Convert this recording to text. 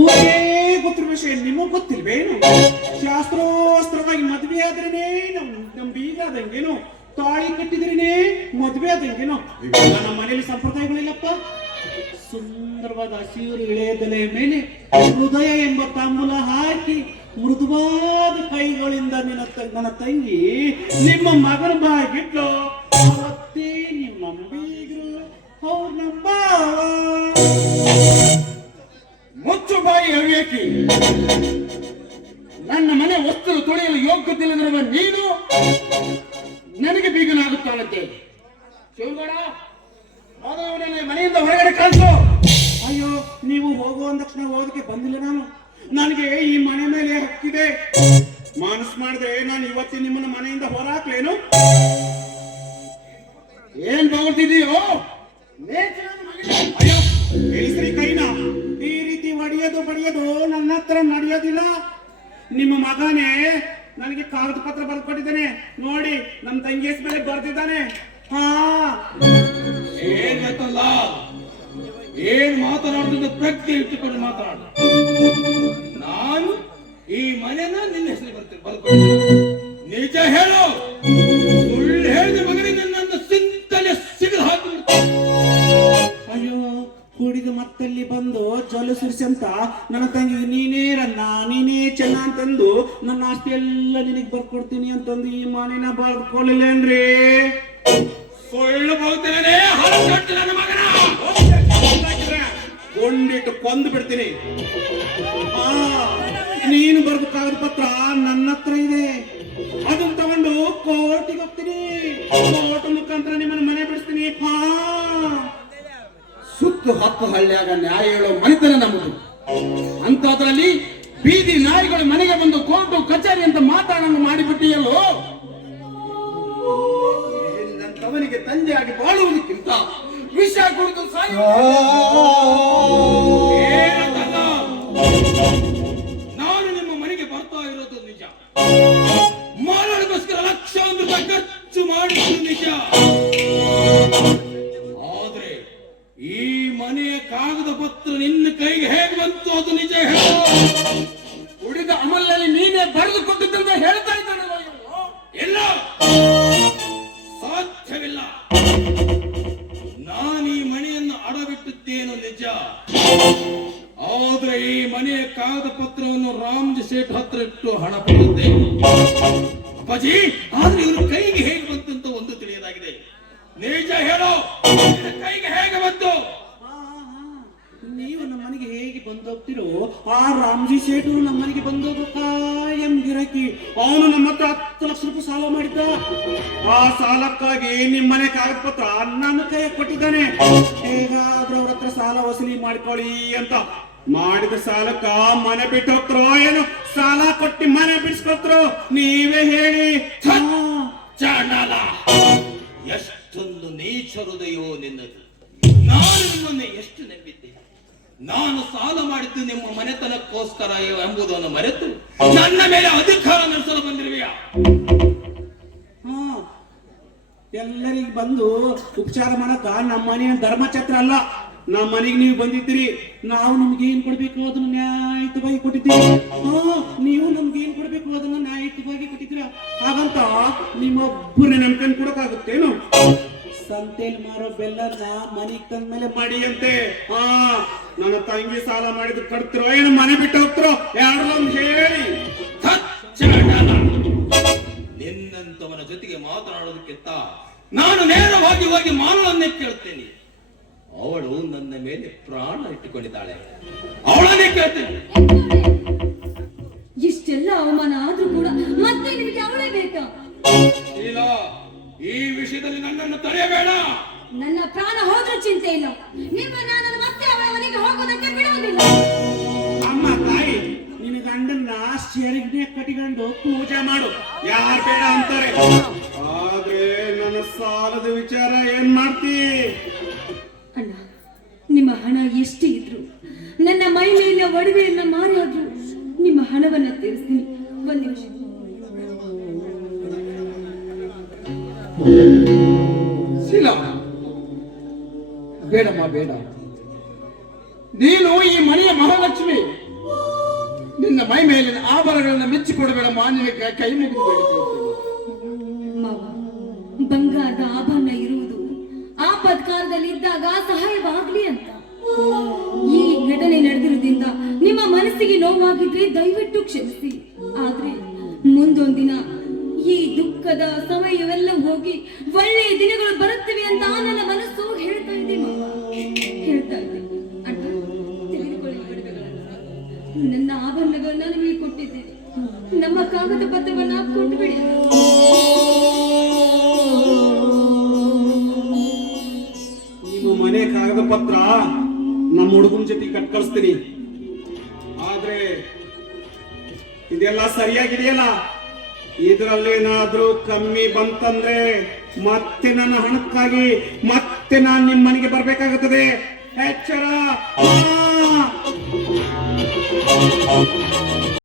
ಊರೇ ಗೊತ್ತಿರುವ ವಿಷಯ ನಿಮಗ್ ಗೊತ್ತಿಲ್ವೇನು? ಶಾಸ್ತ್ರೋಸ್ತ್ರವಾಗಿ ಮದುವೆ ಆದ್ರೇನೆ ನಮ್ ಬೀಗ ಆದಂಗೇನು, ತಾಳಿ ಕಟ್ಟಿದ್ರೇನೆ ಮದುವೆ ಆದಂಗೇನು? ನಮ್ಮ ಮನೆಯಲ್ಲಿ ಸಂಪ್ರದಾಯಗಳಿಲ್ಲಪ್ಪ. ಸುಂದರವಾದ ಹಸಿರು ಇಳೆಯದೆಲೆ ಮೇಲೆ ಹೃದಯ ಎಂಬ ತಾಂಬೂಲ ಹಾಕಿ ಮೃದುವಾದ ಕೈಗಳಿಂದ ನನ್ನ ತಂಗಿ ನಿಮ್ಮ ಮಗನ ಬಾಗಿಟ್ಲು. ಅವತ್ತೇ ನಿಮ್ಮ ಬೀಗರು ಅವ್ರ ನಮ್ಮ ಮುಚ್ಚು ಬಾಯಿ ಹವ್ಯಾಕಿ. ನನ್ನ ಮನೆ ವಸ್ತು ತೊಳೆಯಲು ಯೋಗ್ಯತಿಲ್ಲದಿರುವ ನೀನು ನನಗೆ ಬೀಗನಾಗುತ್ತಾನಂತೆ. ಶಿವಗೌಡ, ಮೊದಲವನೇ ಮನೆಯಿಂದ ಹೊರಗಡೆ ಕಳಿಸು. ಅಯ್ಯೋ, ನೀವು ಹೋಗುವ ತಕ್ಷಣ ಹೋದಕ್ಕೆ ಬಂದಿಲ್ಲ. ನನಗೆ ಈ ಮನೆ ಮೇಲೆ ಹಕ್ಕಿದೆ. ಮನಸ್ಸು ಮಾಡಿದ್ರೆ ನಾನು ಇವತ್ತಿನ ನಿಮ್ಮನ್ನ ಮನೆಯಿಂದ ಹೊರಾಕ್ಲೇನು? ಏನ್ ಬಾಗುತ್ತಿದೆಯೋ? ಅಯ್ಯೋ, ಇಳಿಸ್ರಿ ಕೈನ. ಈ ರೀತಿ ಹೊಡೆಯೋದು ಬಡಿಯೋದು ನನ್ನ ಹತ್ರ ನಡೆಯೋದಿಲ್ಲ. ನಿಮ್ಮ ಮಗನೇ ನನಗೆ ಕಾಗದ ಪತ್ರ ಬರ್ಕೊಟ್ಟಿದ್ದಾನೆ ನೋಡಿ, ನಮ್ಮ ತಂಗಿ ಹೆಸರು ಮೇಲೆ ಬರ್ದಿದ್ದಾನೆ. ಹಾ, ಏನ್ ಏನ್ ಮಾತನಾಡುತ್ತಿದ್ದ ಪ್ರಜ್ಞೆ ಇಟ್ಟುಕೊಂಡು ಮಾತನಾಡು. ನಾನು ಈ ಮನೆನ ನಿನ್ನ ಹೆಸರು ಬರ್ಕೊಟ್ಟಿದ್ದೆ. ನಿಜ ಹೇಳು. ಸುಳ್ಳು ಹೇಳಿದ ಮಗನಿಗೆ ನನ್ನ ಚಿಂತನೆ ಸಿಗದು ಹಾಕಿ. ಅಯ್ಯೋ, ಕುಡಿದು ಮತ್ತಲ್ಲಿ ಬಂದು ಜೊಲ್ಲು ಸುರಿಸಿ ಅಂತ ನನ್ನ ತಂಗಿ ನೀನೇ ರನ್ನ ನೀನೇ ಚೆನ್ನ ಅಂತಂದು ನನ್ನ ಆಸ್ತಿ ಎಲ್ಲ ನಿನಗೆ ಬರ್ಕೊಡ್ತೀನಿ ಅಂತಂದು ಈ ಮನೆನ ಬರ್ಕೊಳ್ಳಿಲ್ಲೇನ್ರಿ? ಸುಳ್ಳು ಬಹುತ್ತೇನೆ ನನ್ನ ಮಗನ ಕೊಂಡಿಟ್ಟು ಕೊಂದು ಬಿಡ್ತೀನಿ. ನೀನು ಬರೆದ ಕಾಗದ ಪತ್ರ ನನ್ನ ಹತ್ರ ಇದೆ. ಅದನ್ನ ತಗೊಂಡು ಕೋರ್ಟಿಗೆ ಹೋಗ್ತೀನಿ. ಕೋರ್ಟ್ ಮುಖಾಂತರ ನಿಮ್ಮನ್ನ ಮನೆ ಬಿಡಿಸ್ತೀನಿ. ಹಾ, ಸುತ್ತು ಹತ್ತು ಹಳ್ಳಿಯಾಗ ನ್ಯಾಯ ಹೇಳೋ ಮನೆತನ ನಮ್ಮದು. ಅಂತದ್ರಲ್ಲಿ ಬೀದಿ ನಾಯಿಗಳು ಮನೆಗೆ ಬಂದು ಕೋರ್ಟು ಕಚೇರಿ ಅಂತ ಮಾತಾಡಂಗ ಮಾಡಿಬಿಟ್ಟಿಯಲ್ಲೋ. ನನ್ನವನಿಗೆ ತಂದೆಯಾಗಿ ಬಾಳುವುದಕ್ಕಿಂತ ವಿಷ ಕುಡಿದು ನಾನು ನಿಮ್ಮ ಮನೆಗೆ ಬರ್ತಾ ಇರೋದು ನಿಜ. ಮಾಲಳಿಗೋಸ್ಕರ ಲಕ್ಷಾಂತರ ರೂಪಾಯಿ ಖರ್ಚು ಮಾಡಿದ್ದು ನಿಜ. ಆದ್ರೆ ಈ ಮನೆಯ ಕಾಗದ ಪತ್ರ ನಿನ್ನ ಕೈಗೆ ಹೇಗೆ ಬಂತು ಅದು ನಿಜ ಹೇಳು. ಉಳಿದ ಅಮಲಲ್ಲಿ ನೀನೇ ಬರೆದು ಕೊಟ್ಟಿದ್ದಂತ ಹೇಳ್ತಾ ಇದ್ದಾನೆ. ಇಲ್ಲ, ಸಾಧ್ಯವಿಲ್ಲ. ನಾನು ಈ ಮನೆಯನ್ನು ಅಡವಿಟ್ಟಿದ್ದೇನು ನಿಜ. ಆದ್ರೆ ಈ ಮನೆಯ ಕಾಗದ ಪತ್ರವನ್ನು ರಾಮ್ಜಿ ಸೇಠ್ ಹತ್ರ ಇಟ್ಟು ಹಣ ಪಡೆದಿದ್ದೇನೆ. ಅಪ್ಪಾಜಿ, ಆದ್ರೆ ಇವರು ಕೈಗೆ ಹೇಗೆ ಬಂತಂತ ಒಂದು ತಿಳಿಯದಾಗಿದೆ. ನಿಜ ಹೇಳೋ, ಕೈಗೆ ಹೇಗೆ ಬಂತು? ನೀವು ನಮ್ಮ ಮನೆಗೆ ಹೇಗೆ ಬಂದೋಗ್ತಿರೋ ಆ ರಾಮ್ಜಿ ಸೇಠು ನಮ್ಮ ಮನೆಗೆ ಬಂದೋಗ ಕಾಯಂ ಗಿರಾಕಿ. ಅವನು ನಮ್ಮ ಹತ್ರ 10 ಲಕ್ಷ ರೂಪಾಯಿ ಸಾಲ ಮಾಡಿದ್ದ. ಆ ಸಾಲಕ್ಕಾಗಿ ನಿಮ್ಮನೆ ಕಾಗದ ಪತ್ರ ನನ್ನ ಕೈ ಕೊಟ್ಟಿದ್ದಾನೆ. ಹೇಗಾದ್ರೂ ಅವ್ರ ಹತ್ರ ಸಾಲ ವಸೂಲಿ ಮಾಡ್ಕೊಳ್ಳಿ ಅಂತ. ಮಾಡಿದ ಸಾಲಕ್ಕ ಮನೆ ಬಿಟ್ಟು ಹೋಗ್ತಾರೋ ಏನು, ಸಾಲ ಕೊಟ್ಟಿ ಮನೆ ಬಿಡಿಸ್ಕೊಳ್ತಾರೋ ನೀವೇ ಹೇಳಿ. ಚಾಣಾಲ, ಎಷ್ಟೊಂದು ನೀಚ ಹೃದಯವೋ ನಿನ್ನದು. ನಾನು ನಿಮ್ಮನ್ನೇ ಎಷ್ಟು ನಂಬಿದ್ದೆ. ನಾನು ಸಾಲ ಮಾಡಿದ್ದು ನಿಮ್ಮ ಮನೆತನಕ್ಕೋಸ್ಕರ ಎಂಬುದನ್ನು ಮರೆತು ನನ್ನ ಮೇಲೆ ಅಧಿಕಾರ ನಡೆಸಲು ಬಂದಿರುವೆಯಾ? ಎಲ್ಲರಿಗೂ ಬಂದು ಉಪಚಾರ ಮಾಡಕ ನಮ್ಮ ಮನೆಯ ಧರ್ಮಛತ್ರ ಅಲ್ಲ. ನಮ್ಮ ಮನೆಗೆ ನೀವು ಬಂದಿದ್ದೀರಿ, ನಾವು ನಮ್ಗೆ ಏನ್ ಕೊಡ್ಬೇಕು ಅದನ್ನ ನ್ಯಾಯಯುತವಾಗಿ ಕೊಟ್ಟಿದ್ದೀರಿ. ನೀವು ನಮ್ಗೆ ಏನ್ ಕೊಡ್ಬೇಕು ಅದನ್ನ ನ್ಯಾಯಯುತವಾಗಿ ಕೊಟ್ಟಿದ್ದೀರಾ. ಹಾಗಂತ ನಿಮ್ಮೊಬ್ಬರನ್ನ ನಂಬ್ಕೊಂಡು ಕೊಡಕ್ಕಾಗುತ್ತೇನು? ಸಂತೆಯಲ್ಲಿ ಮಾರೋ ಬೆಲ್ಲನ ಮನೆಗೆ ತಂದ ಮೇಲೆ ಮಾಡಿ ಅಂತೆ. ನನ್ನ ತಂಗಿ ಸಾಲ ಮಾಡಿದ್ರು ಕಟ್ತಿರೋ ಏನು ಮನೆ ಬಿಟ್ಟು ಹೋಗ್ತಿರೋ ಯಾರೊಂದು ಹೇಳಿ. ನಿನ್ನಂತವನ ಜೊತೆಗೆ ಮಾತನಾಡೋದಕ್ಕಿಂತ ನಾನು ನೇರವಾಗಿ ಹೋಗಿ ಮಾನವನ್ನೇ ಕೇಳ್ತೇನೆ. ಅವಳು ನನ್ನ ಮೇಲೆ ಪ್ರಾಣ ಇಟ್ಟುಕೊಂಡಿದ್ದಾಳೆ, ಅವಳನ್ನೇ ಕೇಳ್ತೇನೆ. ಇಷ್ಟೆಲ್ಲ ಅವಮಾನ ಆದ್ರೂ ಕೂಡ ಮತ್ತೆ ನಿಮಗೆ ಅವಳೇ ಬೇಕಾ? ಇಲ್ಲ, ಈ ವಿಷಯದಲ್ಲಿ ನನ್ನನ್ನು ತಡೆಯಬೇಡ. ನನ್ನ ಪ್ರಾಣ ಹೋದ್ರೂ ಚಿಂತೆ ಇಲ್ಲ, ನಿಮ್ಮ ನಾನು ಮತ್ತೆ ಅವಳ ಮನೆಗೆ ಹೋಗೋದಕ್ಕೆ ಬಿಡುವುದಿಲ್ಲ. ಅಮ್ಮ ತಾಯಿ, ನಿನ್ನ ಗಂಡನ್ನ ಸೆರಗಿನ ಕಟ್ಟಿಕೊಂಡು ಪೂಜೆ ಮಾಡು, ಯಾರು ಬೇಡ ಅಂತಾರೆ. ಆದ್ರೆ ನನ್ನ ಸಾಲದ ವಿಚಾರ ಏನ್ ಮಾಡ್ತಿ? ಅಣ್ಣ, ನಿಮ್ಮ ಹಣ ಎಷ್ಟೇ ಇದ್ರು ನನ್ನ ಮೈ ಮೇಲಿನ ಒಡವೆಯನ್ನ ಮಾರಾದ್ರು ನಿಮ್ಮ ಹಣವನ್ನ ತೀರಿಸ್ತೀನಿ. ಒಂದು ನಿಮಿಷ. ಶೀಲಾ, ಬೇಡಮ್ಮ ಬೇಡ. ನೀನು ಈ ಮನೆಯ ಮಹಾಲಕ್ಷ್ಮಿ ಆಭರಣಗಳನ್ನ ಮೆಚ್ಚಿಕೊಡಬೇಡ ಮಾನ್ಯ ಕೈ ಮುಗಿದು ಬೇಡಿಕೊಳ್ಳುತ್ತೇನೆ. ಮಾವ, ಬಂಗಾರದ ಆಭರಣ ಇರುವುದು ಆಪತ್ಕಾಲದಲ್ಲಿದ್ದಾಗ ಸಹಾಯವಾಗ್ಲಿ ಅಂತ. ಈ ಘಟನೆ ನಡೆದಿರುವುದರಿಂದ ನಿಮ್ಮ ಮನಸ್ಸಿಗೆ ನೋವಾಗಿದ್ರೆ ದಯವಿಟ್ಟು ಕ್ಷಮಿಸಿ. ಆದ್ರೆ ಮುಂದೊಂದಿನ ಈ ದುಃಖದ ಸಮಯವೆಲ್ಲ ಹೋಗಿ ಒಳ್ಳೆಯ ದಿನಗಳು ಬರುತ್ತವೆ ಅಂತ ನನ್ನ ಮನಸ್ಸು ಹೇಳ್ತಾ ಇದೆ ಮಾವ, ಹೇಳ್ತಾ ಇದೆ. ಅಣ್ಣ, ತೆಗೆದುಕೊಳ್ಳಿ ಒಡವೆಗಳನ್ನ. ನನ್ನ ಆಭರಣಗಳನ್ನ ನಿಮಗೆ ಕೊಟ್ಟಿದ್ದೇನೆ. ನಮ್ಮ ಕಾಗದ ಪತ್ರವನ್ನ ಕೊಟ್ಟುಬಿಡಿ. ನಿಮ್ಮ ಮನೆ ಕಾಗದ ಪತ್ರ ನಮ್ಮ ಹುಡುಗನ ಜೊತೆ ಕಟ್ ಕಳಿಸ್ತೀನಿ. ಆದ್ರೆ ಇದೆಲ್ಲ ಸರಿಯಾಗಿದೆಯಲ್ಲ, ಇದರಲ್ಲೇನಾದ್ರೂ ಕಮ್ಮಿ ಬಂತಂದ್ರೆ ಮತ್ತೆ ನನ್ನ ಹಣಕ್ಕಾಗಿ ಮತ್ತೆ ನಾನು ನಿಮ್ಮ ಮನೆಗೆ ಬರ್ಬೇಕಾಗುತ್ತದೆ. ಎಚ್ಚರ.